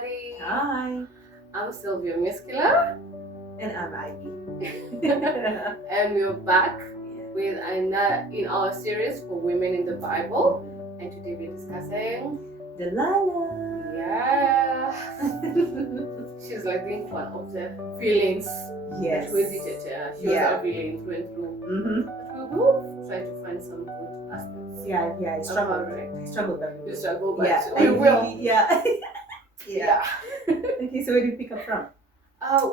everybody. Hi. I'm Sylvia Muscular. And I'm Ivy. And we're back with another in our series for women in the Bible. And today we're discussing Delilah. Yeah. She's like being one of the villains. Yes. That was it. She was our villain through and through. Mm-hmm. But we will try to find some good aspects. Yeah, I struggled. Right. Struggled, but You struggle, but yeah, we will. Really, yeah. Yeah. Okay, so where do you pick up from?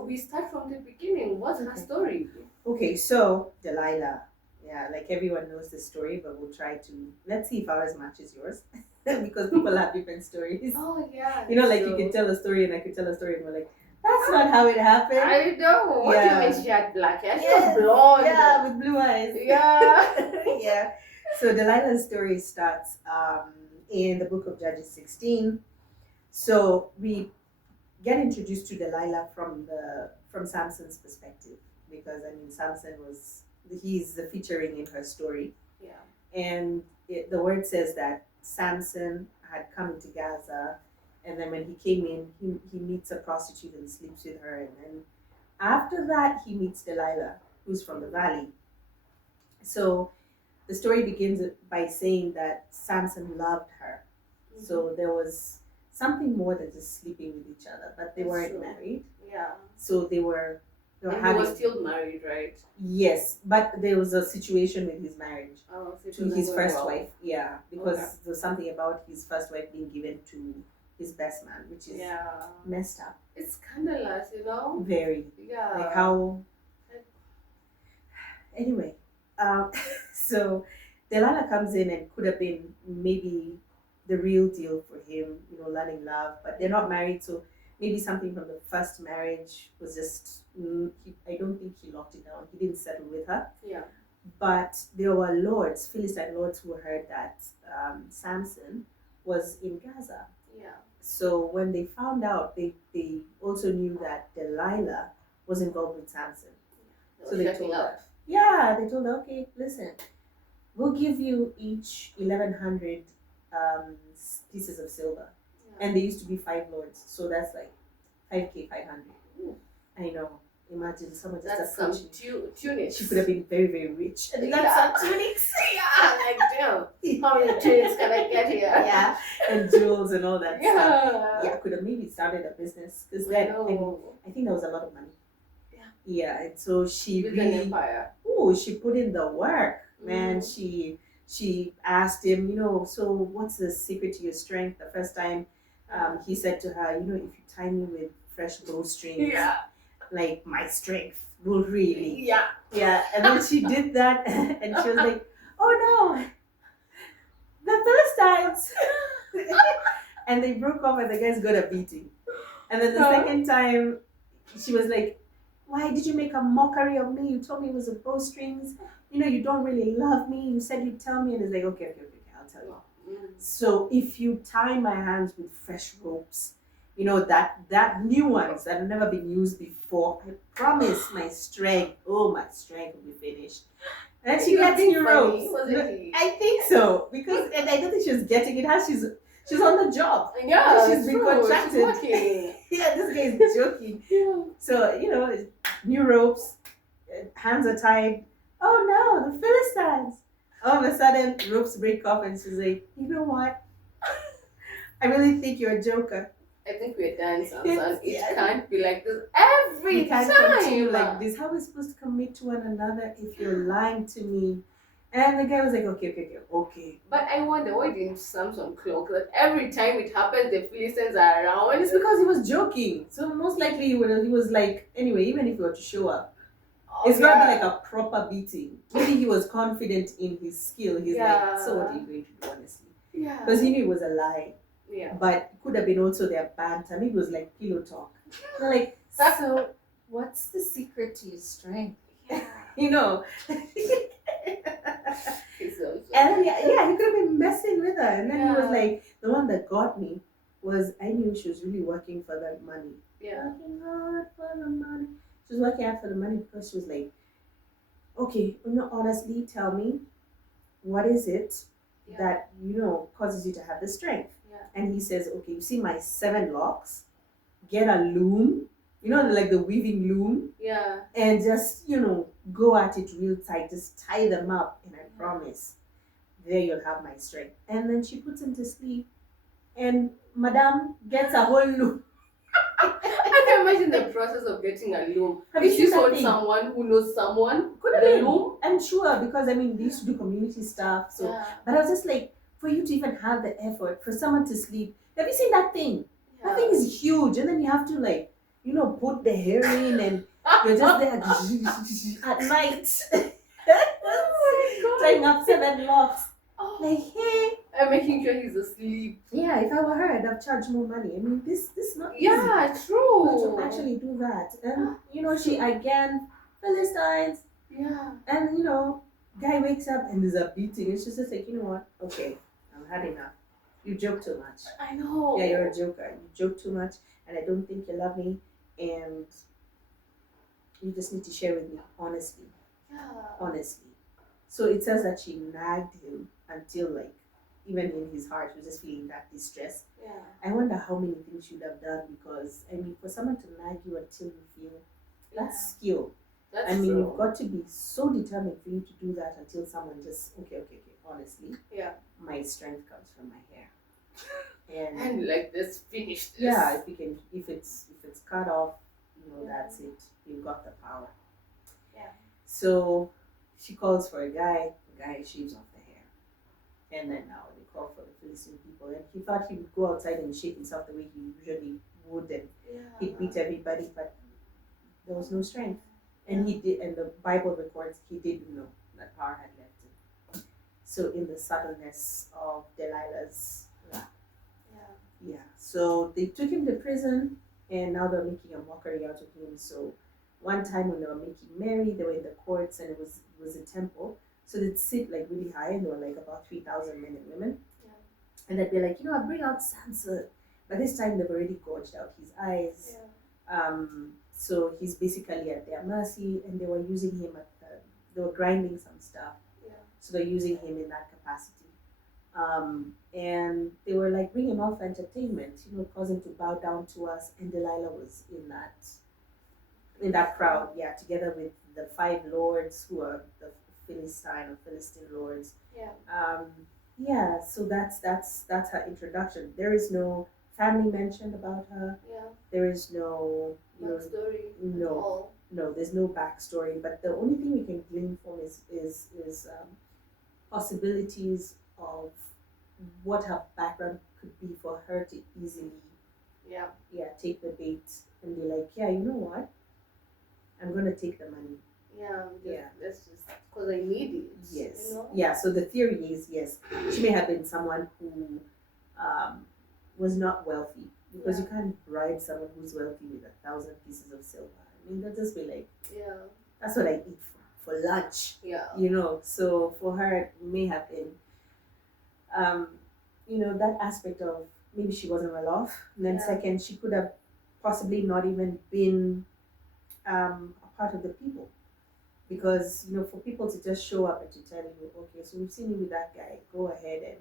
We start from the beginning. What's her story? Okay, so Delilah. Yeah, like everyone knows the story, but we'll try to let's see if ours matches yours. Because people have different stories. Oh yeah. You know, like you can tell a story and I could tell a story and we're like, that's not how it happened. I know. What do you mean she had black hair? She was blonde. Yeah, with blue eyes. Yeah. Yeah. So Delilah's story starts in the book of Judges 16. So we get introduced to Delilah from Samson's perspective, because I mean he's featuring in her story. Yeah. And the word says that Samson had come into Gaza, and then when he came in, he meets a prostitute and sleeps with her, and then after that he meets Delilah, who's from the valley. So the story begins by saying that Samson loved her. Mm-hmm. So there was something more than just sleeping with each other, but they weren't married. Yeah. So they were and he was still married, right? Yes, but there was a situation with his marriage to his first wife. Yeah, because there was something about his first wife being given to his best man, which is messed up. It's scandalous, you know? Very. Yeah. Like how... Anyway, so Delilah comes in and could have been maybe the real deal for him, learning love, but they're not married, so maybe something from the first marriage was just, I don't think he locked it down. He didn't settle with her. Yeah. But there were Philistine lords who heard that Samson was in Gaza. Yeah. So when they found out, they also knew that Delilah was involved with Samson. So they told her. Yeah, they told her, okay, listen, we'll give you each 1,100 pieces of silver. And there used to be 5 lords, so that's like 5K 500. I know. Imagine someone just that's some tunics. She could have been very, very rich. And that's some tunics. Yeah, like damn. How many tunics can I get here? Yeah, and jewels and all that stuff. Yeah, could have maybe started a business, because then I think there was a lot of money. Yeah, and so she with an empire. She put in the work, man. She asked him, so what's the secret to your strength? The first time he said to her, if you tie me with fresh bowstrings, like my strength will really. Yeah, and then she did that, and she was like, oh no, the Philistines. And they broke off, and the guys got a beating. And then the second time, she was like, why did you make a mockery of me? You told me it was a bowstrings. You don't really love me. You said you'd tell me. And it's like, okay, I'll tell you. So if you tie my hands with fresh ropes, that new ones that have never been used before, I promise my strength will be finished. And she gets new ropes. I think so. Because, and I don't think she was getting it. She's on the job. Yeah, she's been contracted. Yeah, this guy is joking. So, new ropes, hands are tied. Oh no, the Philistines. All of a sudden, ropes break off, and she's like, you know what? I really think you're a joker. I think we're done, Samson. It can't be like this every time. Continue like this. How are we supposed to commit to one another if you're lying to me? And the guy was like, okay. But I wonder, why didn't Samson cloak that every time it happens, the Philistines are around? And it's because he was joking. So most likely he was like, anyway, even if he were to show up, it's going to be like a proper beating. Maybe he was confident in his skill. He's like, so what are you going to do, honestly? Yeah. Because he knew it was a lie. Yeah. But it could have been also their banter. Maybe it was like pillow talk. They're like, so what's the secret to your strength? Yeah. And he could have been messing with her. And then he was like, the one that got me was, I knew she was really working for that money. Yeah. Working hard for the money. She was working hard for the money because she was like, okay, honestly, tell me, what is it that, causes you to have the strength? Yeah. And he says, okay, you see my 7 locks? get a loom, like the weaving loom, Yeah. and just, go at it real tight. Just tie them up, and I promise, there you'll have my strength. And then she puts him to sleep, and Madame gets a whole loom. I can imagine the process of getting a loom. Have you If seen you that saw thing? someone who knows someone, Could have the been. loom. I'm sure, because I mean, they used to do community stuff. So, Yeah. but I was just like, for you to even have the effort for someone to sleep. Have you seen that thing? Yeah. That thing is huge, and then you have to like, put the hair in, and you're just there at night, Oh tying up 7 locks. my god. Like, hey, And making sure he's asleep. yeah, if I were her, I'd have charged more money. I mean, this not easy. Yeah, To true. actually do that, and she again, Philistines, Yeah. and guy wakes up and there's a beating. It's just like, you know what? Okay, I've had enough. You joke too much. I know. Yeah, you're a joker. You joke too much, and I don't think you love me, and you just need to share with me honestly. Yeah. Honestly. So it says that she nagged him until, like, even in his heart, he was just feeling that distress. Yeah. I wonder how many things you'd have done, because I mean, for someone to nag you until you feel, that's skill. That's I mean, true. you've got to be so determined for you to do that until someone just, okay, honestly, Yeah. my strength comes from my hair. And like this, finish this. Yeah, if it's cut off, that's it. You've got the power. Yeah. So she calls for a guy. The guy shaves off the hair, and then now they call for the Philistine people. And he thought he would go outside and shake himself the way he usually would, and he'd beat everybody, but there was no strength. And he did, and the Bible records he didn't know that power had left him. So in the subtleness of Delilah's lap. Yeah. So they took him to prison, and now they're making a mockery out of him. So one time when they were making merry, they were in the courts, and it was a temple. So they'd sit like really high, and there were like about 3,000 men and women. Yeah. And they'd be like, bring out Samson. But this time they've already gorged out his eyes. Yeah. So he's basically at their mercy, and they were using him they were grinding some stuff. Yeah. So they're using him in that capacity. And they were like, bring him out for entertainment, cause him to bow down to us. And Delilah was in that crowd, yeah, together with the 5 lords who are the Philistine lords. Yeah. Yeah, so that's her introduction. There is no family mentioned about her. Yeah. There is no Backstory. no, there's no backstory. But the only thing we can glean from is possibilities of what her background could be for her to easily take the bait and be like, yeah, you know what? I'm gonna take the money. That's just because I need it. Yes. Yeah. So the theory is, yes, she may have been someone who was not wealthy, because you can't bribe someone who's wealthy with 1,000 pieces of silver. I mean, they'll just be like, that's what I eat for lunch. Yeah. So for her, it may have been, that aspect of maybe she wasn't well off. And then second, she could have possibly not even been a part of the people. Because, for people to just show up and to tell you, okay, so we've seen you with that guy, go ahead and,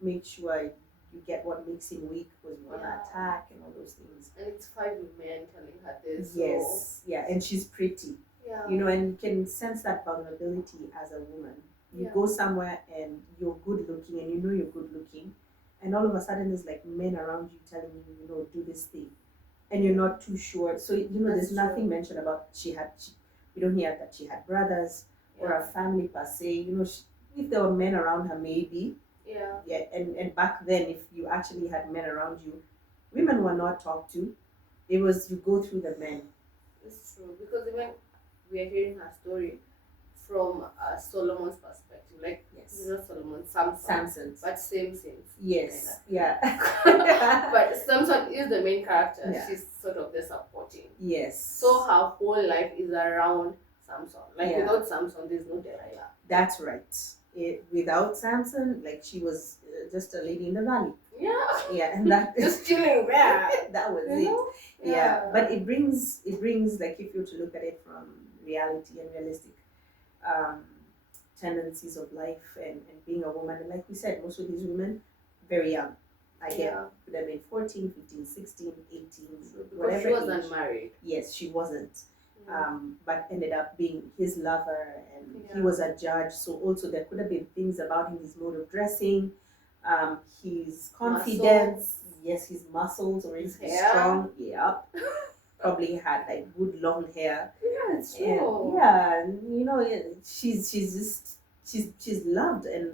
make sure you get what makes him weak, because you want to attack and all those things. And it's 5 men telling her this. Yes, yeah, and she's pretty. Yeah. And you can sense that vulnerability as a woman. You go somewhere and you're good looking, and you're good looking, and all of a sudden there's like men around you telling you, do this thing. And you're not too sure. So, there's nothing mentioned about we don't hear that she had brothers or a family per se. If there were men around her, maybe. Yeah. Yeah, and back then, if you actually had men around you, women were not talked to. It was, you go through the men. It's true, because even we are hearing her story from Solomon's perspective, like not Solomon, Samson, but same. Yes, yeah. But Samson is the main character. Yeah. She's sort of the supporting. Yes. So her whole life is around Samson. Like without Samson, there's no Delilah. That's right. Without Samson, like she was just a lady in the valley. Yeah. Yeah, and that just chilling there. That was it. Yeah. But it brings like, if you were to look at it from reality and realistic tendencies of life and being a woman, and like we said, most of these women very young. Again, Yeah. could have been 14, 15, 16, 18, Because whatever she wasn't age. married. Yes, she wasn't. Yeah. But ended up being his lover, and he Yeah. was a judge. So also there could have been things about him, his mode of dressing, his confidence, yes, his muscles, or His his hair. strong, yeah. Probably had like good long hair. Yeah, it's true. And yeah, and, you know, she's just she's loved and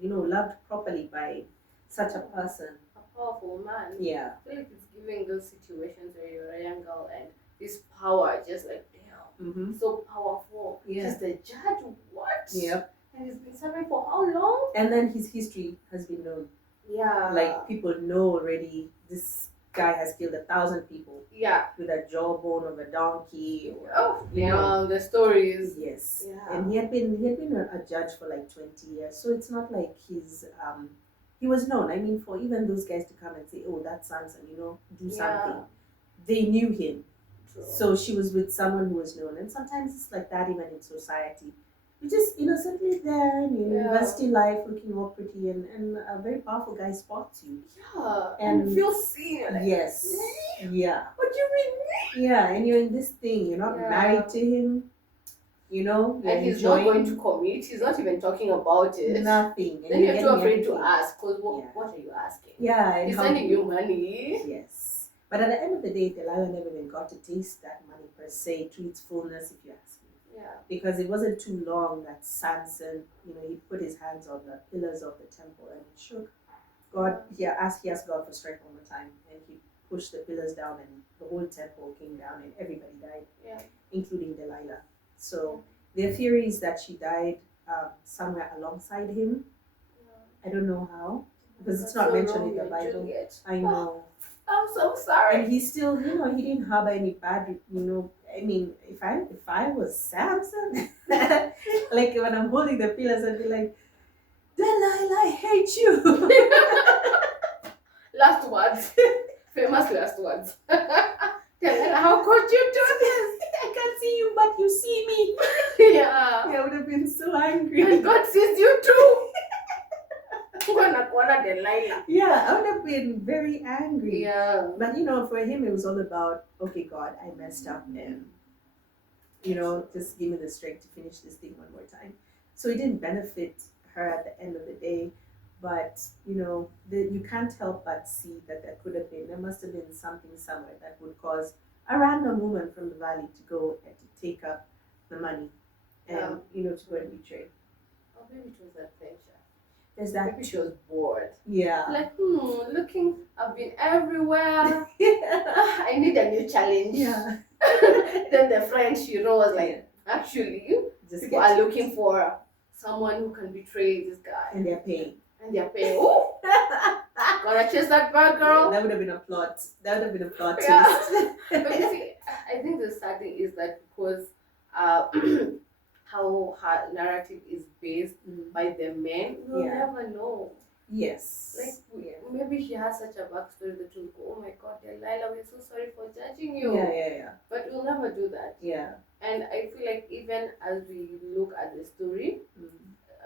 you know, loved properly by such a person. A powerful man. Yeah. I feel like it's giving those situations where you're a young girl and this power just like damn, so powerful. Yeah. He's the judge. What? Yep. And he's been serving for how long? And then his history has been known. Yeah. Like people know already this guy has killed 1,000 people. Yeah. With a jawbone of a donkey. Or, oh, you know. the stories. Yes. Yeah. And he had been a judge for like 20 years. So it's not like he was known. I mean, for even those guys to come and say, "Oh, that's Samson," you know, do something. They knew him. True. So she was with someone who was known. And sometimes it's like that even in society. You're just innocently there in your university life, looking all pretty, and a very powerful guy spots you. Yeah. And you feel seen. Like, yes. Yeah. What do you mean? Yeah, and you're in this thing. You're not married to him. You know, and he's not going to commit. He's not even talking about it. Nothing. And then you're too afraid to ask, because what are you asking? Yeah. And he's sending you money. Yes. But at the end of the day, Delilah never even got to taste that money per se to its fullness, if you ask me. Yeah. Because it wasn't too long that Samson, you know, he put his hands on the pillars of the temple and it shook. God, he asked God for strength one more time, and he pushed the pillars down, and the whole temple came down, and everybody died, including Delilah. So their theory is that she died somewhere alongside him. I don't know how, because it's not mentioned in the Bible. I know. I'm so sorry. And he still, you know, he didn't harbor any bad, you know. I mean, if I was Samson, like when I'm holding the pillars, I'd be like, Delilah, I hate you. Last words. Famous last words. Delilah, how could you do this? I can't see you, but you see me. Yeah. I would have been so angry. And God sees you too. Delilah. Yeah, I would have been very angry. Yeah. But you know, for him, it was all about, okay, God, I messed up, and you know, just give me the strength to finish this thing one more time. So it didn't benefit her at the end of the day. But you know, you can't help but see that there must have been something somewhere that would cause a random woman from the valley to go and to take up the money, and you know, to go and betray. Or maybe it was adventure. There's that. Maybe she was bored. Yeah. Like, looking, I've been everywhere. I need a new challenge. Yeah. Then the friend she was like, actually, people are looking for someone who can betray this guy. And they're paying. Oh, gotta chase that bad girl. Yeah, that would have been a plot. That would have been a plot twist. But you see, I think the sad thing is that because how her narrative is based by the men, we'll never know. Yes. Like maybe she has such a backstory that will go, oh my God, Delilah, we're so sorry for judging you. Yeah. But we'll never do that. Yeah. And I feel like even as we look at the story,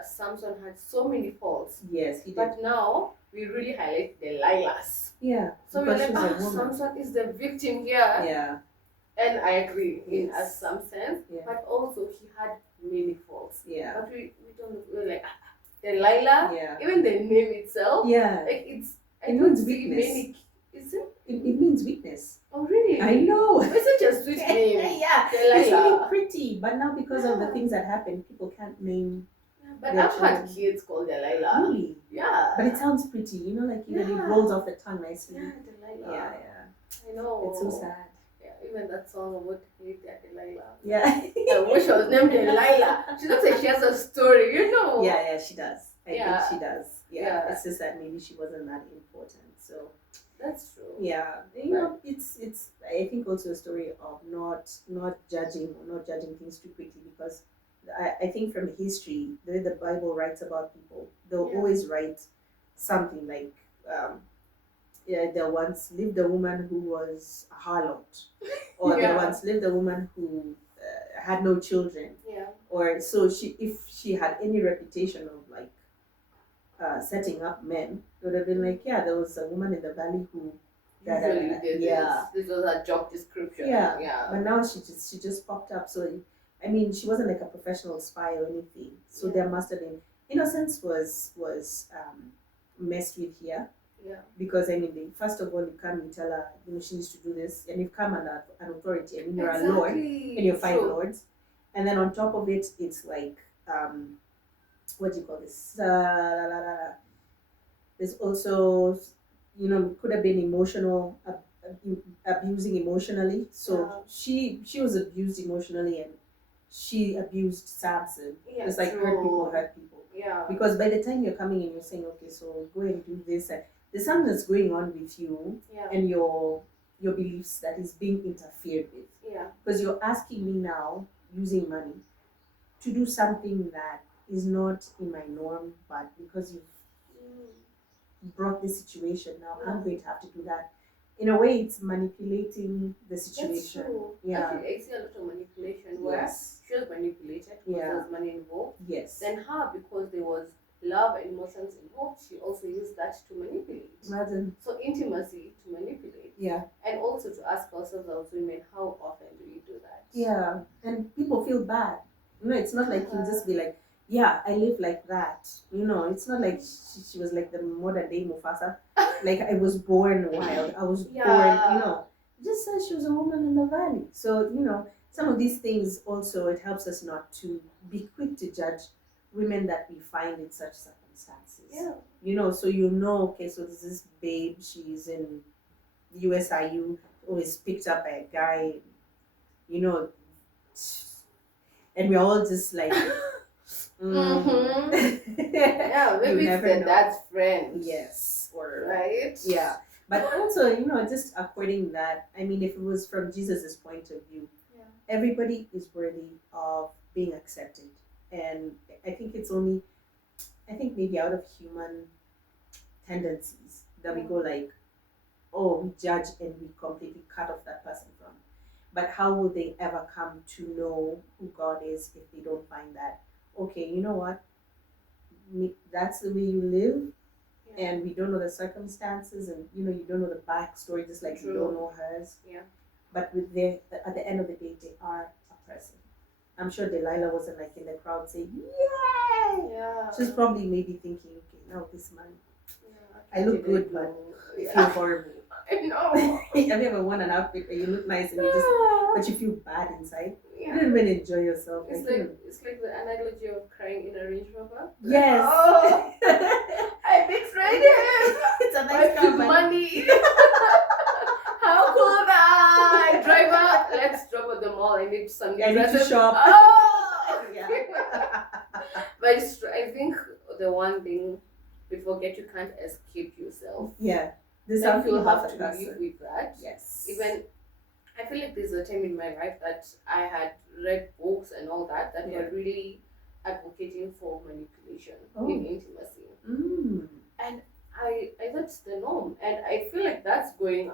Samson had so many faults. Yes, he did. But now we really highlight Delilah's. Yeah. So we're like, Samson is the victim here. Yeah. And I agree in some sense. Yeah. But also he had many faults. Yeah. But we're like, Delilah, even the name itself, like it means weakness. It means weakness. Oh really? I know. It's such a sweet name. Yeah, Delilah. It's really pretty, but now because of the things that happen, people can't name. But I've had kids called Delilah. Really? Yeah. But it sounds pretty, you know, like it rolls off the tongue nicely. Yeah, Delilah. Yeah. I know. It's so sad. Even that song about Delilah. Yeah. I wish I was named Delilah. She looks like she has a story, you know. Yeah, she does. I think she does. Yeah. It's just that maybe she wasn't that important. So that's true. Yeah. You know, it's I think also a story of not judging things too quickly, because I think from history, the way the Bible writes about people, they'll always write something like there once lived a woman who was a harlot, or there once lived a woman who had no children, or so if she had any reputation of like setting up men, it would have been like, yeah, there was a woman in the valley who Usually did yeah. this. This was a job description. Yeah. Yeah. But now she just popped up. So I mean, she wasn't like a professional spy or anything. So there must have been innocence was messed with here. Yeah. Because I mean, first of all, you come and tell her, she needs to do this, and you've come under an authority. I mean, you're a lord, and you're 5 lords, and then on top of it, it's like what do you call this? There's also, could have been emotional, abusing emotionally. So she was abused emotionally, and she abused Samson. It's like hurt people. Yeah. Because by the time you're coming in, you're saying, okay, so go and do this, and there's something that's going on with you and your beliefs that is being interfered with. Yeah. Because you're asking me now, using money, to do something that is not in my norm, but because you've brought this situation now, I'm going to have to do that. In a way, it's manipulating the situation. That's true. Yeah. Actually, I see a lot of manipulation where she was manipulated because there was money involved. Yes. Then her, because there was love and emotions involved, she also used that to manipulate. Imagine. So intimacy to manipulate. Yeah. And also to ask ourselves as women, how often do we do that? Yeah. And people feel bad. It's not like you just be like, yeah, I live like that. It's not like she was like the modern day Mufasa. Like, I was born wild. I was born, just says she was a woman in the valley. So, some of these things also, it helps us not to be quick to judge women that we find in such circumstances. Yeah. So okay, so there's this babe, she's in USIU, always picked up by a guy, and we're all just like, yeah, maybe it's the dad's friend. Yes. Or right. Yeah. But also, just according that, I mean, if it was from Jesus's point of view, everybody is worthy of being accepted. And I think maybe out of human tendencies that we go like, oh, we judge and we completely cut off that person from. But how would they ever come to know who God is if they don't find that? Okay, you know what? That's the way you live, and we don't know the circumstances, and you don't know the backstory, just like you don't know hers. Yeah. But at the end of the day, they are a person. I'm sure Delilah wasn't like in the crowd saying, "Yay!" Yeah. She's probably maybe thinking, "Okay, now this man, I look good, but I feel horrible." I know. Have you ever worn an outfit where you look nice and but you feel bad inside? Yeah. You don't even enjoy yourself. It's like the analogy of crying in a Range Rover. Yes. Oh, I betrayed him. It's a nice took money. How could I? Driver, let's drop at the mall. I need some I need to shop. Oh! Yeah. But I think the one thing we forget, you can't escape yourself. Yeah. This how you have to live with that. Yes. Even I feel like there's a time in my life that I had read books and all that were really advocating for manipulation in intimacy. And I that's the norm, and I feel like that's going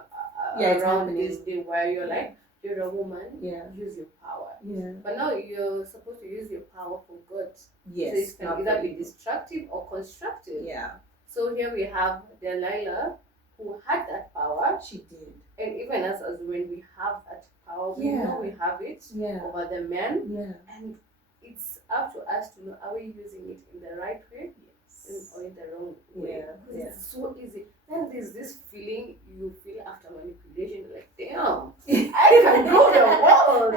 around this day where you're like, you're a woman, use your power. Yeah. But now you're supposed to use your power for good. Yes. So it can either be destructive or constructive. Yeah. So here we have Delilah, who had that power. She did. And even us as women, we have that power. We know we have it over the men. Yeah. And it's up to us to know, are we using it in the right way or in the wrong way? Yeah. It's so easy. Then there's this feeling you feel after manipulation, you're like, damn, I can rule the world.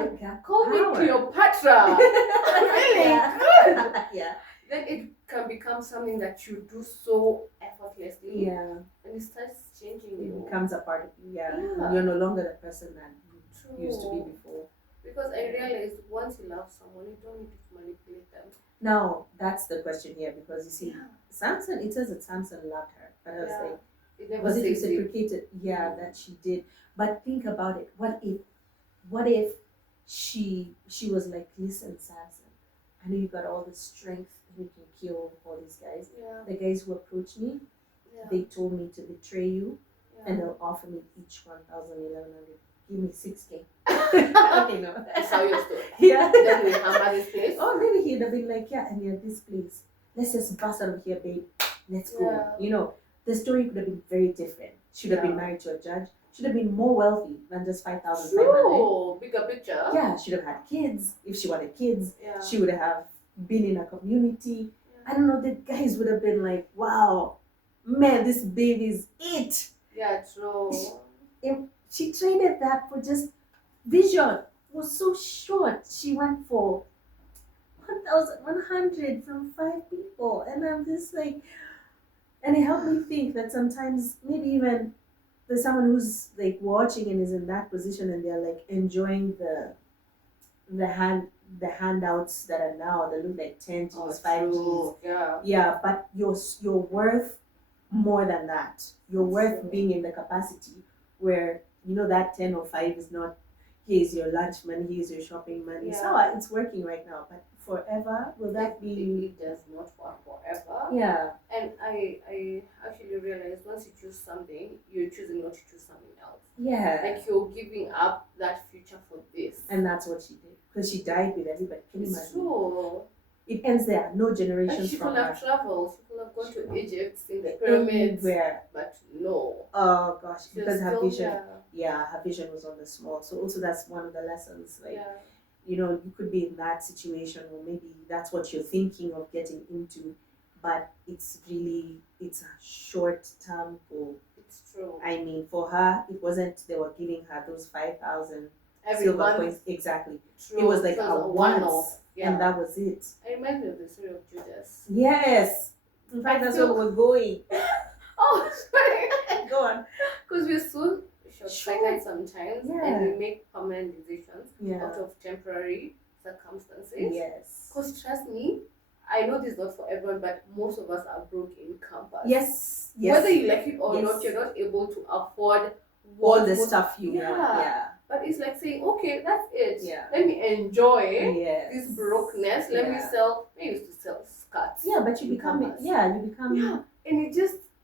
Call me Cleopatra. Really good. Yeah. Then it can become something that you do so effortlessly. Yeah. And it starts changing It you. becomes a part of you. Yeah. You're no longer the person that you used to be before. Because I realized once you love someone, you don't need to manipulate them. Now, that's the question here, because you see, Samson, it says that Samson loved her. But I was like, it never was it says reciprocated? Yeah, that she did. But think about it. What if she was like, listen, Samson, I know you got all the strength and you can kill all these guys. Yeah. The guys who approached me, they told me to betray you, and they'll offer me each 1,100. Give me 6K. Okay, no. That's how you're still. Yeah. Then we hammer this place. Oh, maybe he'd have been like, yeah, and you're this place. Let's just bust out of here, babe. let's go. Yeah. You know, the story could have been very different. Should have been Yeah. married to a judge. Should have been more wealthy than just 5,500. True. Bigger picture. Yeah, should have had kids. If she wanted kids, Yeah. she would have been in a community. I don't know, the guys would have been like, wow, man, this baby's it. Yeah, true. She traded that for just vision. Was so short. She went for 1,100 from 5 people. And I'm just like, and it helped me think that sometimes maybe even there's someone who's like watching and is in that position and they're like enjoying the hand the handouts that are now that look like 10 G's, 5 G's. Yeah. Yeah, but you're worth more than that. You're worth True. being in the capacity where you know that 10 or 5 is not here's your lunch money, here's your shopping money. Yeah. So it's working right now, but forever will that be? It does not work forever. Yeah. And I actually realized once you choose something, you're choosing not to choose something else. Yeah. Like you're giving up that future for this. And that's what she did because she died with everybody. Can you It's imagine? true. It ends there. No generations Like she from could have her. traveled. She could have gone to Egypt, seen the pyramids. Anywhere. But no. Oh gosh, She was because her still vision. there. Yeah, her vision was on the small. So also that's one of the lessons. Like Yeah. you know, you could be in that situation or maybe that's what you're thinking of getting into, but it's a short term goal. It's true. I mean, for her, it wasn't they were giving her those 5,000 Every silver month. coins exactly. True. It was like It was a one-off. once, Yeah. and that was it. I remind me of the story of Judas. Yes. In fact, that's where we're going. Oh, sorry. Go on. Because we're so short-sighted sometimes, Yeah. and we make permanent decisions Yeah. out of temporary circumstances. Yes. Because trust me, I know this is not for everyone, but most of us are broke in campus. Yes. Yes. Whether you like it or Yes. not, you're not able to afford all what the most- stuff you want. Yeah. Yeah. But it's like saying, okay, that's it. Yeah. Let me enjoy Yes. this brokenness. Let me Yeah. sell. I used to sell skirts. Yeah, but you in become campus. you become Yeah, and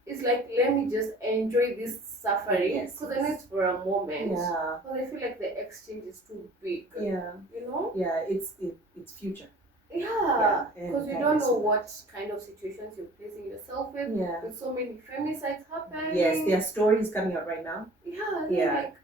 it's like let me just enjoy this suffering Yes, because I yes. know it's for a moment. yeah. Because I feel like the exchange is too big. Yeah. You know? Yeah, it's future. Yeah. Yeah, and Because you that don't is know so what kind of situations you're placing yourself with. Yeah. With so many femicides happening. Yes, there are stories coming up right now. Yeah. Yeah. Like,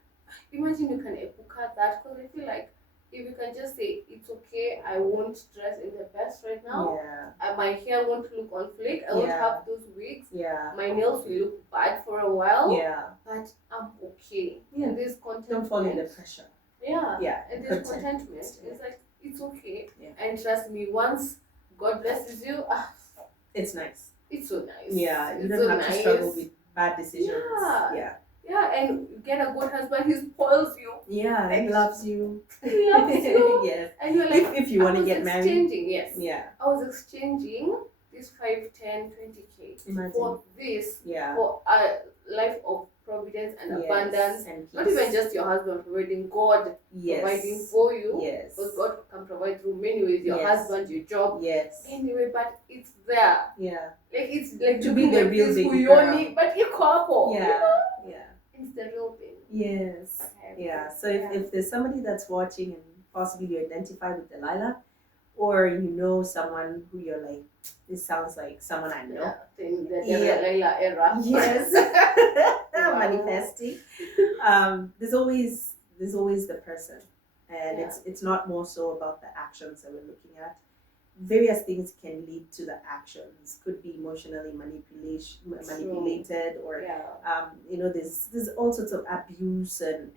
imagine you can book at that because I feel like if you can just say it's okay, I won't dress in the best right now. Yeah. My hair won't look on flick. I won't Yeah. have those wigs. Yeah. My nails will look bad for a while. Yeah. But I'm okay. Yeah. And this contentment. Don't fall in the pressure. Yeah. Yeah. And this Content. contentment Yeah. is like it's okay. Yeah. And trust me, once God blesses you, It's nice. it's so nice. Yeah. You It's don't so have nice. to struggle with bad decisions. Yeah. Yeah. Yeah, and you get a good husband, he spoils you. Yeah. He loves you. He loves you. Yes. And you're like, If you want to get married. exchanging, yes. Yeah. I was exchanging this 5, 10, 20K Imagine. for this, Yeah. for a life of providence and Yes. abundance. And peace. Not even just your husband providing, God Yes. providing for you. Yes. Because God can provide through many ways, your Yes. husband, your job. Yes. Anyway, but it's there. Yeah. Like it's like To be looking the like real this baby Uyoni, girl. but you couple. You Yeah. know? Yeah. It's the real thing. Yes. Okay. Yeah. So if there's somebody that's watching and possibly you identify with Delilah, or you know someone who you're like, this sounds like someone I know. Yeah, in the Yeah. Delilah era. Yes. Wow. Manifesting. There's always the person, and Yeah. it's not more so about the actions that we're looking at. Various things can lead to the actions. Could be emotionally manipulated, or Yeah. there's all sorts of abuse and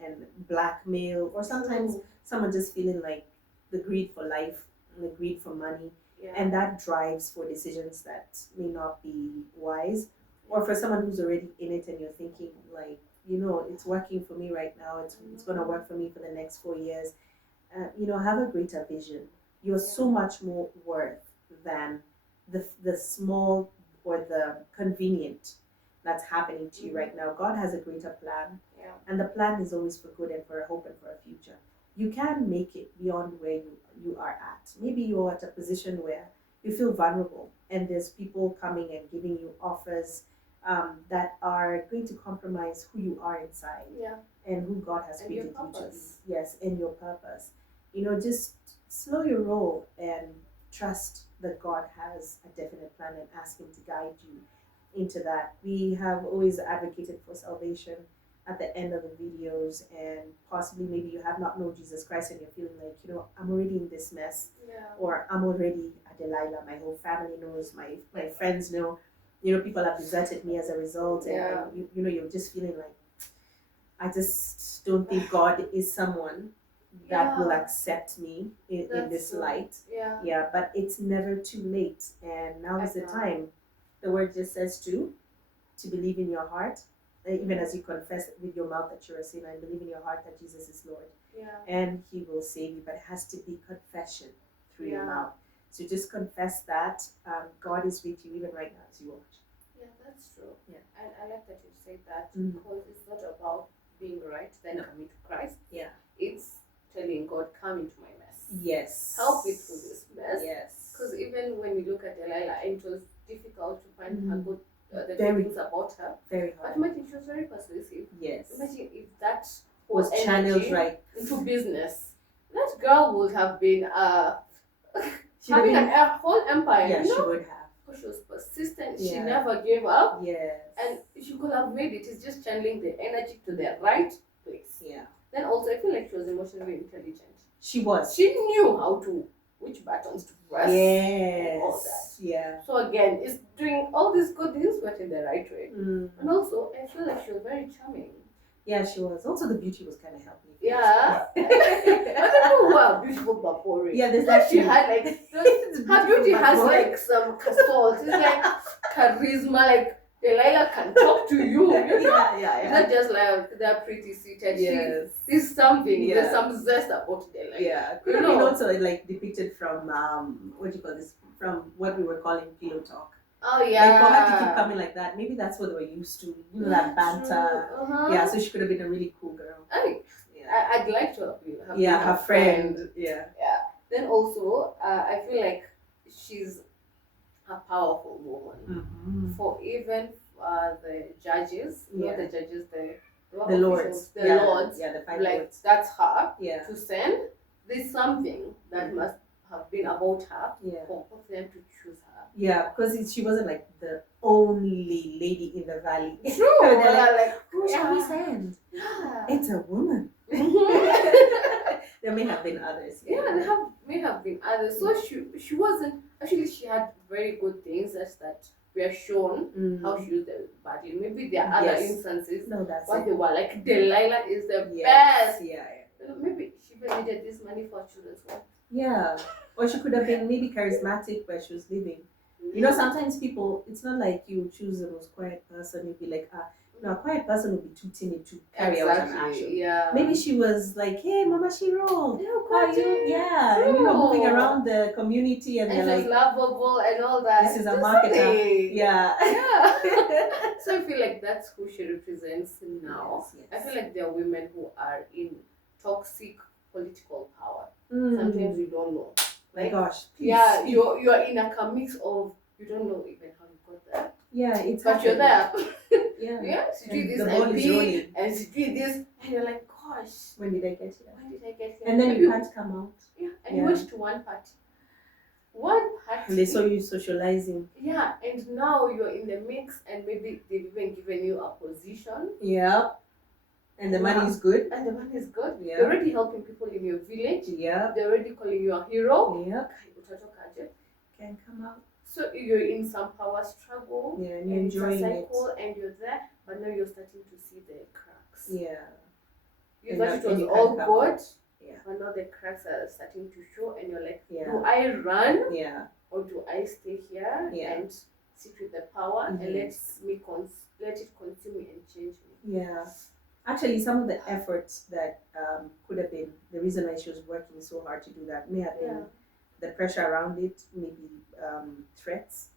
blackmail, or sometimes someone just feeling like the greed for life and the greed for money, Yeah. and that drives for decisions that may not be wise, or for someone who's already in it and you're thinking like, it's working for me right now, it's going to work for me for the next 4 years. Have a greater vision. You're so much more worth than the small or the convenient that's happening to you right now. God has a greater plan, Yeah. and the plan is always for good and for a hope and for a future. You can make it beyond where you are at. Maybe you're at a position where you feel vulnerable and there's people coming and giving you offers that are going to compromise who you are inside Yeah. and who God has And your created you to be. purpose. Yes, and your purpose. Just slow your roll and trust that God has a definite plan and ask Him to guide you into that. We have always advocated for salvation at the end of the videos, and possibly maybe you have not known Jesus Christ and you're feeling like, I'm already in this mess, or I'm already a Delilah. My whole family knows, my friends know, people have deserted me as a result, and you're just feeling like, I just don't think God is someone that will accept me in this light. Yeah, but it's never too late, and now is the time. The word just says to believe in your heart, even as you confess with your mouth that you're a sinner, and believe in your heart that Jesus is Lord, and He will save you. But it has to be confession through your mouth. So just confess that God is with you even right now as you watch. Yeah, that's true. Yeah, and I like that you said that, because it's not about being right then coming to Christ. Yeah, it's telling God, come into my mess. Yes. Help me through this mess. Yes. Because even when we look at Delilah, it was difficult to find her good, the Very good things about her. Very hard. But imagine she was very persuasive. Yes. Imagine if that was channeled right into business. That girl would have been having a whole empire. Yeah, she would have. Because she was persistent. She never gave up. Yes. And she could have made it. It's just channeling the energy to the right place. Yeah. Then also, I feel like she was emotionally intelligent. She was. She knew which buttons to press. Yes. And all that. Yeah. So again, it's doing all these good things, but in the right way. And also, I feel like she was very charming. Yeah, she was. Also, the beauty was kind of helping. Yeah. I don't know who are beautiful Bapori. Yeah, there's that. She had like her beauty has like some salt. It's like charisma. Like Delilah can talk to you. Yeah. It's not just like they're pretty seated. Yes. There's something. Yeah. There's some zest about Delilah. Yeah. Could have been also like depicted from what do you call this? From what we were calling pillow talk. Oh yeah. Like for her to keep coming like that, maybe that's what they were used to. That banter. Yeah, so she could have been a really cool girl. I'd like to have been her friend. Yeah. Then also, I feel like she's a powerful woman. For even the judges, not the judges, the lords, the lords. Yeah, the five like lords. That's her. Yeah. To send. There's something that must have been about her. Yeah. For them to choose her. Yeah, because she wasn't like the only lady in the valley. True. They're like, who shall we send? Yeah. It's a woman. There may have been others. Yeah, may have been others. So she wasn't actually. She had very good things that were shown how she used the body. Maybe there are other instances. No, that's but they were like Delilah is the best. Yeah. Maybe she even needed this money for children's work. Yeah, or she could have been maybe charismatic where she was living. Sometimes people, it's not like you choose the most quiet person. You'd be like, a quiet person would be too timid to carry out an action. Yeah. Maybe she was like, hey, Mama Shiro. Yeah, and, moving around the community and they're she's lovable and all that. This is a marketer. Yeah. So I feel like that's who she represents now. Yes. I feel like there are women who are in toxic political power. Sometimes you don't know. My gosh. Yeah, you're in a mix of you don't know even how you got there. Yeah, it's but you're there. Yeah. She did this MP and she did this and you're like, gosh. When did I get here? And then you can't come out. Yeah. And you went to one party. And they saw you socializing. Yeah, and now you're in the mix and maybe they've even given you a position. Yeah. And the money is good. And the money is good. Yeah. They're already helping people in your village. Yeah. They're already calling you a hero. Yeah. Can come out. So you're in some power struggle. Yeah, and you're enjoying it's a cycle and you're there, but now you're starting to see the cracks. Yeah. You thought it was all good. Yeah. But now the cracks are starting to show and you're like, yeah. do I run? Yeah. Or do I stay here and sit with the power and let it consume me and change me? Yeah. Actually, some of the efforts that could have been the reason why she was working so hard to do that may have been the pressure around it, maybe threats.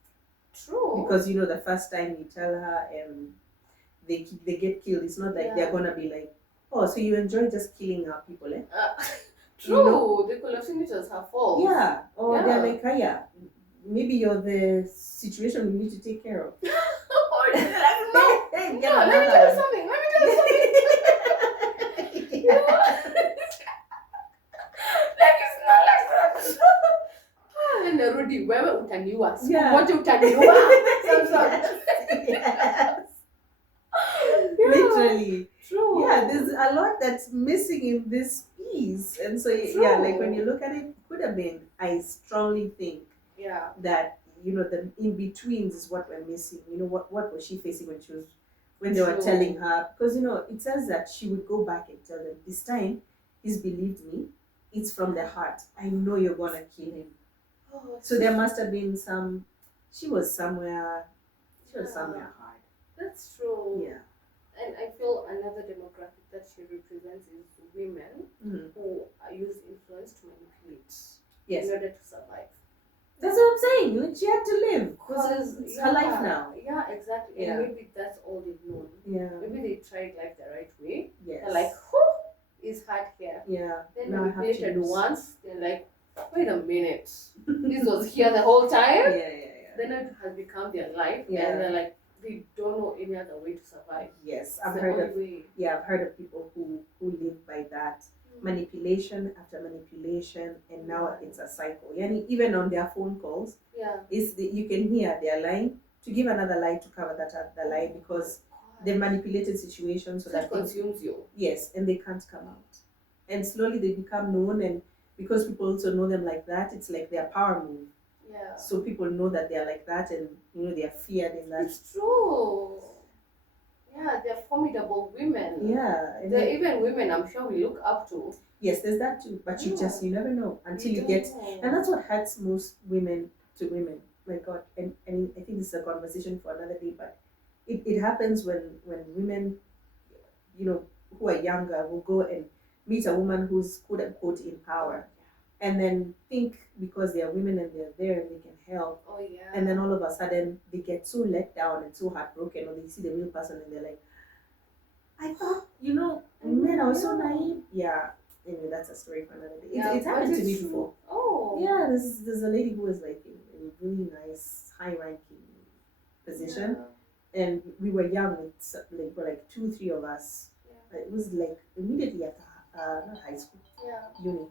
True. Because the first time you tell her they get killed, it's not like they're gonna be like, oh, so you enjoy just killing our people, eh? True. They could have seen it as her fault. Yeah. Or they're like, maybe you're the situation we need to take care of. Or they're like, no, let me tell you something. Like it's not like that. Narudi, wewe utaniua. Siku moja utaniua. yeah, there's a lot that's missing in this piece. And so, yeah, like when you look at it, could have been, I strongly think Yeah. that, the in betweens is what we're missing. What was she facing when they were telling her? Because, it says that she would go back and tell them, this time, he's believed me. It's from the heart. I know you're going to kill him. Oh, So there must have been she was somewhere hard. That's true. Yeah. And I feel another demographic that she represents is women who use influence to manipulate in order to survive. That's what I'm saying. Like, she had to live because it's her life now. Yeah, exactly. And maybe that's all they've known. Yeah. Maybe they tried life the right way. Yes. They're like, whew, it's hard here. Yeah. Then manipulated once, they're like, wait a minute. This was here the whole time? Yeah. Then it has become their life. Yeah. And they're like, they don't know any other way to survive. Yes. I've heard of people who live by that. Manipulation after manipulation, and now it's a cycle. And even on their phone calls, you can hear they're lying to give another lie to cover that other lie because they manipulated situations so that consumes you. Yes, and they can't come out. And slowly they become known, and because people also know them like that, it's like their power move. Yeah. So people know that they're like that, and they are feared in that. It's true. Yeah, they're formidable women. Yeah. They're even women I'm sure we look up to. Yes, there's that too. But you never know until you get. And that's what hurts most women to women. My God. And I think this is a conversation for another day, but it happens when women, who are younger will go and meet a woman who's quote unquote in power. And then think because they are women and they're there and they can help. Oh, yeah. And then all of a sudden they get so let down and so heartbroken, or they see the real person and they're like, I thought, man, I was so naive. Yeah. Anyway, that's a story for another day. It's happened to me before. Oh. Yeah, there's a lady who was like in a really nice, high-ranking position. Yeah. And we were young, we're like 2-3 of us. Yeah. It was like immediately after, not high school, uni.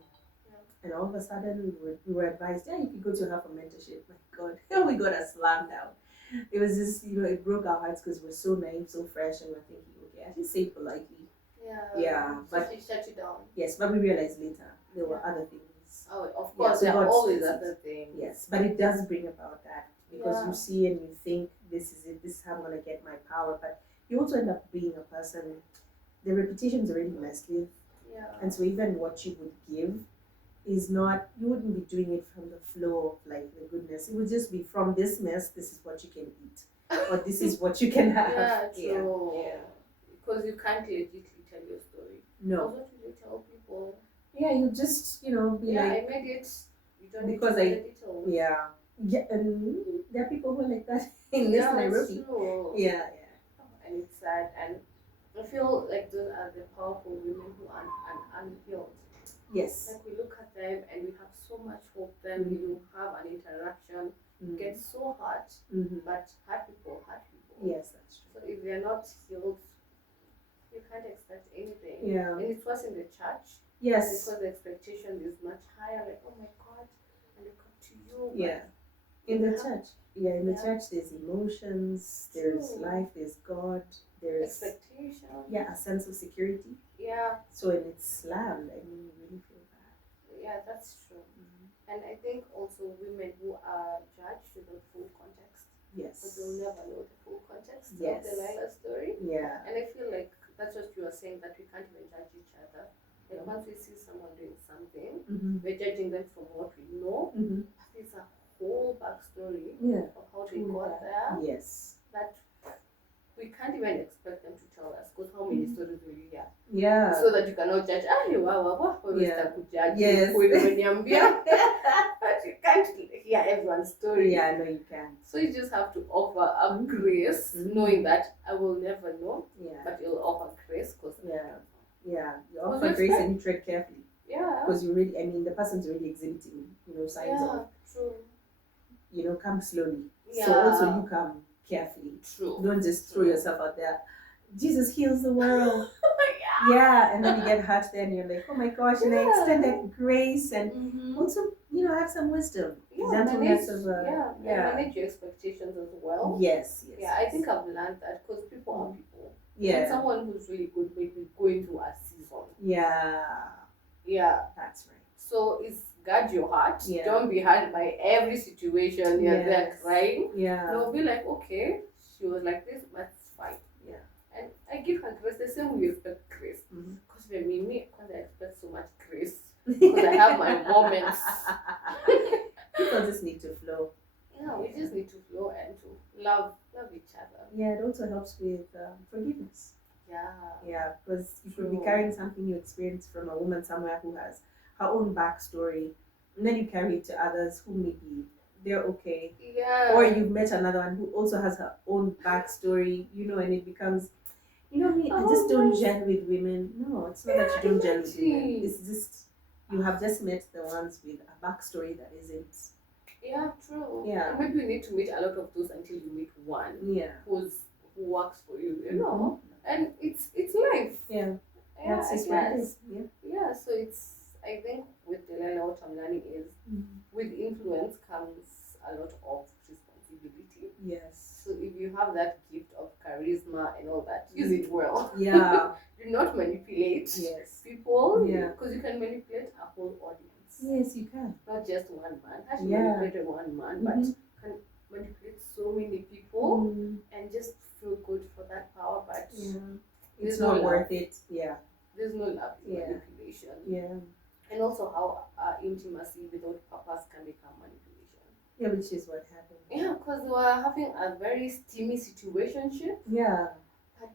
And all of a sudden, we were advised, you could go to her for mentorship. My God, we got a slam down. It was just, it broke our hearts because we're so naive, so fresh, and we're thinking, okay, I should say it politely. Yeah. But she shut you down. Yes, but we realized later there were other things. Oh, of course, there are always other things. Yes, but it does bring about that because you see and you think, this is it, this is how I'm going to get my power. But you also end up being a person, the reputation's already messed with. Yeah. And so even what you would give is not, you wouldn't be doing it from the flow of like the goodness. It would just be from this mess, this is what you can eat. Or this is what you can have. Yeah, true. Yeah. Because you can't legitimately tell your story. No. What will you tell people? Yeah, you just, be like... I made it. You don't because need to the details. Yeah, and there are people who are like that in this Nairobi. True. Yeah. And it's sad. And I feel like those are the powerful women who are unhealed. Yes. Like we look at them and we have so much hope. Then you have an interaction, get so hurt, but hurt people. Yes, that's true. So if they're not healed, you can't expect anything. Yeah. And it was in the church. Yes. Because the expectation is much higher. Like, oh my God, I look up to you. Yeah. In the church. Yeah, in the church there's emotions, there's life, there's God, there's expectation. Yeah, a sense of security. Yeah. So when it's slammed, I mean, you really feel bad. Yeah, that's true. And I think also women who are judged to the full context. Yes. But they'll never know the full context of Delilah story. Yeah. And I feel like that's what you were saying, that we can't even judge each other. Like once we see someone doing something, we're judging them from what we know. But there's a whole backstory of how they got there. Yes. That we can't even expect them to tell us, because how many stories will you hear? Yeah. So that you cannot judge. Judge. Yes. But you can't hear everyone's story. Yeah, no, you can't. So you just have to offer up grace, knowing that I will never know. Yeah. But you'll offer grace because you offer grace and you tread carefully. Yeah. Because you really, I mean, the person's already exhibiting, signs of. True. Come slowly. Yeah. So also you come carefully. True. Don't just throw yourself out there. Jesus heals the world. Yeah, and then you get hurt there and you're like, oh my gosh, and I extend that grace and also, have some wisdom. Manage your expectations as well. Yes. Yeah, I think I've learned that because people are people. And someone who's really good maybe going through a season. Yeah. That's right. So it's guard your heart. Yeah. Don't be hurt by every situation. You're there crying. Yeah. No, be like, okay, she was like this, that's fine. Yeah. And I give her grace the same way you expect grace. Because for me, because I expect so much grace. Because I have my moments. People just need to flow. Yeah, we just need to flow and to love each other. Yeah, it also helps with forgiveness. Yeah, because you could be carrying something you experienced from a woman somewhere who has her own backstory, and then you carry it to others who maybe they're okay. Yeah. Or you've met another one who also has her own backstory, and it becomes, I just don't gel with women. No, it's not that you don't gel with women. It's just you have just met the ones with a backstory that isn't. Yeah, true. Yeah. And maybe you need to meet a lot of those until you meet one. Yeah. Who works for you, you know. And it's life. Yeah. That's I just guess. Yeah. Yeah, so it's, I think with Delilah, what I'm learning is with influence comes a lot of responsibility. Yes. So if you have that gift of charisma and all that, use it well. Yeah. Do not manipulate people. Yeah. Because you can manipulate a whole audience. Yes, you can. Not just one man. Actually, manipulate one man, but can manipulate so many people and just feel good for that power. But it's not worth it. Yeah. There's no love in manipulation. Yeah. And also how intimacy without purpose can become manipulation. Yeah, which is what happened. Yeah, because we were having a very steamy situationship. Yeah.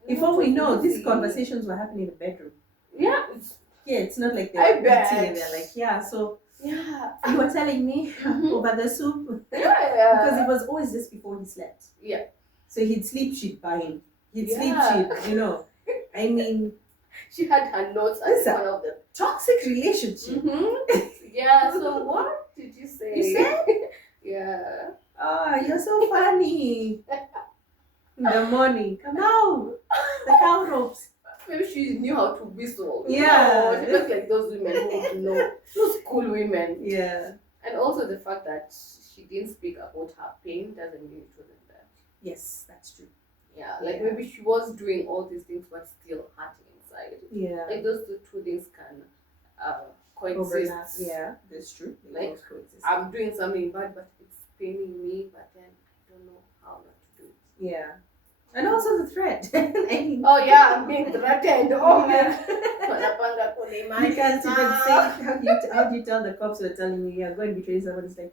Before we know, these conversations were happening in the bedroom. Yeah. It's not like they're eating and they're like, so you were telling me over the soup. Yeah. Because it was always just before he slept. Yeah. So he'd sleep, she'd buy him. He'd sleep, she'd, I mean. She had her notes as one of the toxic relationship. Yeah, so what did you say? You said? Yeah. Oh, you're so funny. In the morning. Come out. The cow ropes. Maybe she knew how to whistle. Yeah. No, she looked like those women who know, those cool women. Yeah. And also the fact that she didn't speak about her pain doesn't mean it wasn't there. Yes, that's true. Yeah, like maybe she was doing all these things but still hurting inside. Yeah. Like those two things can coexist. Overlap. Yeah, that's true. Like I'm doing something bad but it's paining me, but then I don't know how not to do it. Yeah. And also the threat. Oh yeah, I'm being threatened. Oh yeah. You can't even say how do you tell the cops who are telling you you're going to betray someone? It's like,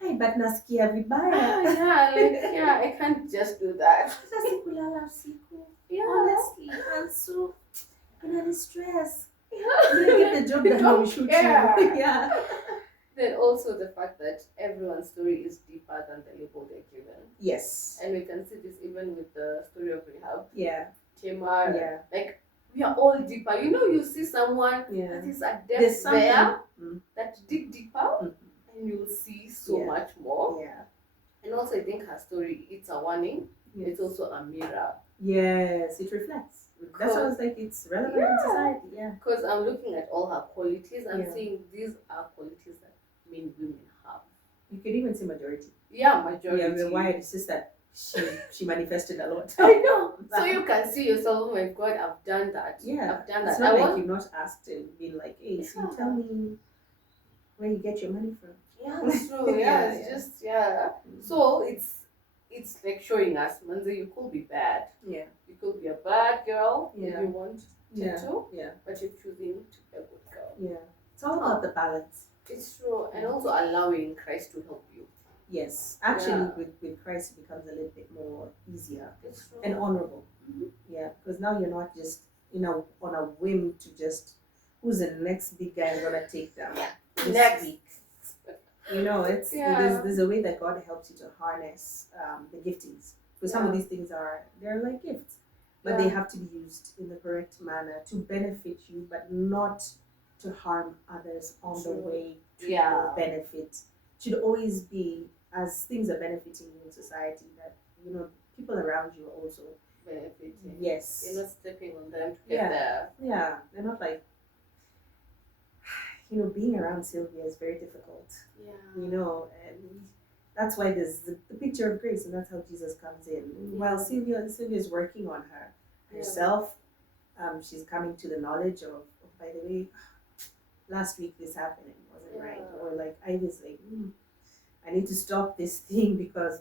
hey, but nasikia vibaya. I can't just do that. Yeah. Honestly, I'm so in distress. You get the job that how we shoot you. Yeah. Then also the fact that everyone's story is deeper than the label they're given. Yes. And we can see this even with the story of Rehab. Yeah. Tamar. Yeah. Like we are all deeper. You see someone that is a depth there that dig deeper and you'll see so much more. Yeah. And also I think her story, it's a warning. Yes. It's also a mirror. Yes, it reflects. That's why I was like, it's relevant in society. Yeah. Because I'm looking at all her qualities and seeing these are qualities that many women have. You could even say majority. Yeah, majority. Yeah, we're wired. It's just that she manifested a lot. I know. So you can see yourself, oh my God, I've done that. Yeah. I've done that. It's not like you've not asked and been like, hey, so you tell me where you get your money from. Yeah, that's true. Yeah, it's just, So it's like showing us, Manze, you could be bad. Yeah. You could be a bad girl if you want to, yeah. but you're choosing to be a good girl. Yeah. It's all about the balance. It's true. And also allowing Christ to help you. Yes. Actually, with Christ, it becomes a little bit more easier and honorable. Yeah. Because now you're not just, on a whim to just, who's the next big guy I'm going to take down this week. It's there's a way that God helps you to harness the giftings. Because some of these things they're like gifts, but they have to be used in the correct manner to benefit you, but not to harm others on the way to your benefit. Should always be, as things are benefiting you in society, that people around you are also benefiting. Yes, you're not stepping on them to get there. Yeah, they're not like. Being around Sylvia is very difficult. Yeah. And that's why there's the picture of grace, and that's how Jesus comes in. While Sylvia is working on her, herself. She's coming to the knowledge of by the way, last week this happened and it wasn't right. Or like I was like, I need to stop this thing because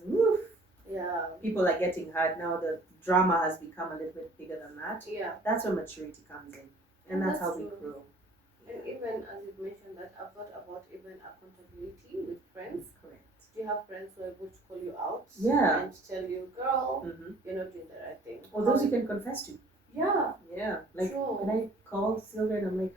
people are getting hurt now. The drama has become a little bit bigger than that. That's where maturity comes in, and that's how we grow. And even as you mentioned that, I've thought about even accountability with friends. Correct. Do you have friends who are able to call you out? Yeah. And tell you, girl, you're not doing the right thing. Or those you can confess to. Yeah. Yeah. Like, when I called Sylvia and I'm like,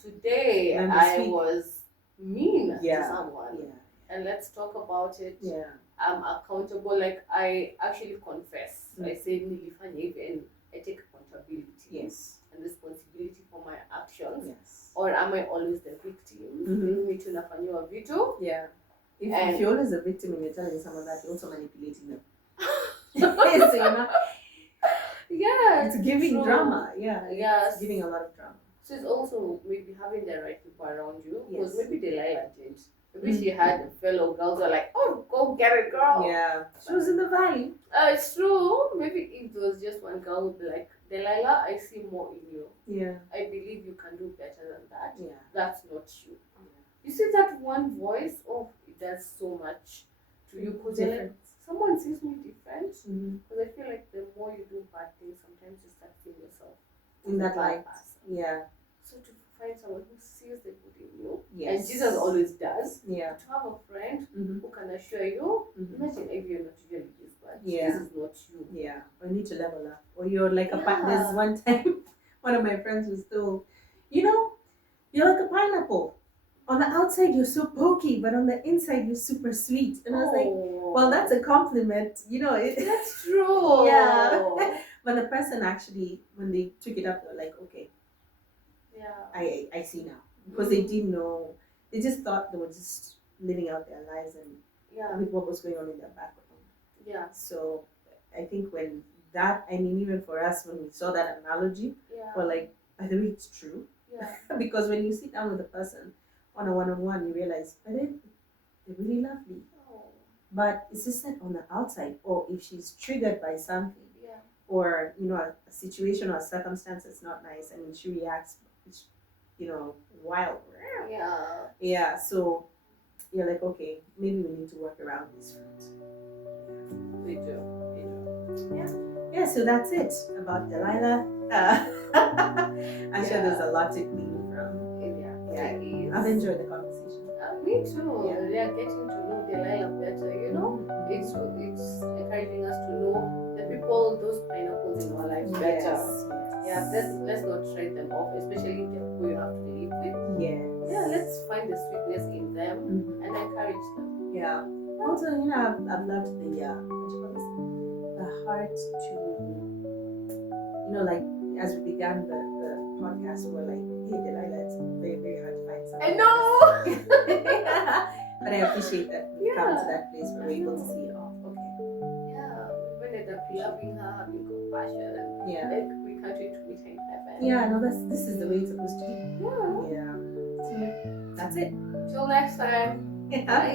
today I was mean to someone. Yeah. And let's talk about it. Yeah. I'm accountable. Like, I actually confess. I say, even I take accountability. Yes. And responsibility for my actions. Yes. Or am I always the victim? Me too nafanyiwa vitu. Yeah. If you're always a victim and you're telling someone that, you're also manipulating them. So you're not. Yeah. It's giving drama. Yeah. Yes. It's giving a lot of drama. So it's also maybe having the right people around you. Because maybe Delilah did. Maybe she had fellow girls who are like, oh, go get it, girl. Yeah. She was in the valley. It's true. Maybe if there was just one girl who'd be like, Delilah, I see more in you. Yeah. I believe you can do better than that. Yeah. That's not you. You see that one voice? Oh, it does so much to you. Because like, someone sees me different. Because I feel like the more you do bad things, sometimes you start seeing yourself in that light. Yeah. So to find someone who sees the good in you, yes. and Jesus always does. Yeah. To have a friend who can assure you, imagine if you're not usually this bad. Yeah. This is not you. Yeah. Or you need to level up. Or you're like there's one time one of my friends was told, you're like a pineapple. On the outside you're so pokey, but on the inside you're super sweet. And I was like, well, that's a compliment. That's true. Yeah. But the person actually, when they took it up, they were like, okay. Yeah. I see now. Because they didn't know. They just thought they were just living out their lives and with what was going on in their background. Yeah. So I think when that, even for us, when we saw that analogy, we're like, by the way, it's true. Yeah. Because when you sit down with a person on a one-on-one, you realize, they're really lovely. Oh. But it's just that on the outside, or if she's triggered by something, or a situation or a circumstance that's not nice, and she reacts, wild. Yeah. So you're like, okay, maybe we need to work around this front. We do. Yeah. So that's it about Delilah. I'm sure there's a lot to glean from. Yeah. I've enjoyed the conversation. Me too. Yeah. We are getting to know Delilah better. It's encouraging us to know the people, those pineapples in our lives better. Yes. Yeah. Let's not write them off, especially if they're who you have to live with. Yes. Yeah. Let's find the sweetness in them and encourage them. Yeah. Also, I've loved the heart to, like as we began the podcast, we were like, hey Delilah, it's very, very hard to find something. I know. But I appreciate that we've come to that place where we're able to see, okay. Yeah, we ended up loving her, having compassion. Yeah. Like we can't wait to meet her in heaven. Yeah, no, this is the way it's supposed to be. Yeah. Yeah. So that's it. Till next time. Bye.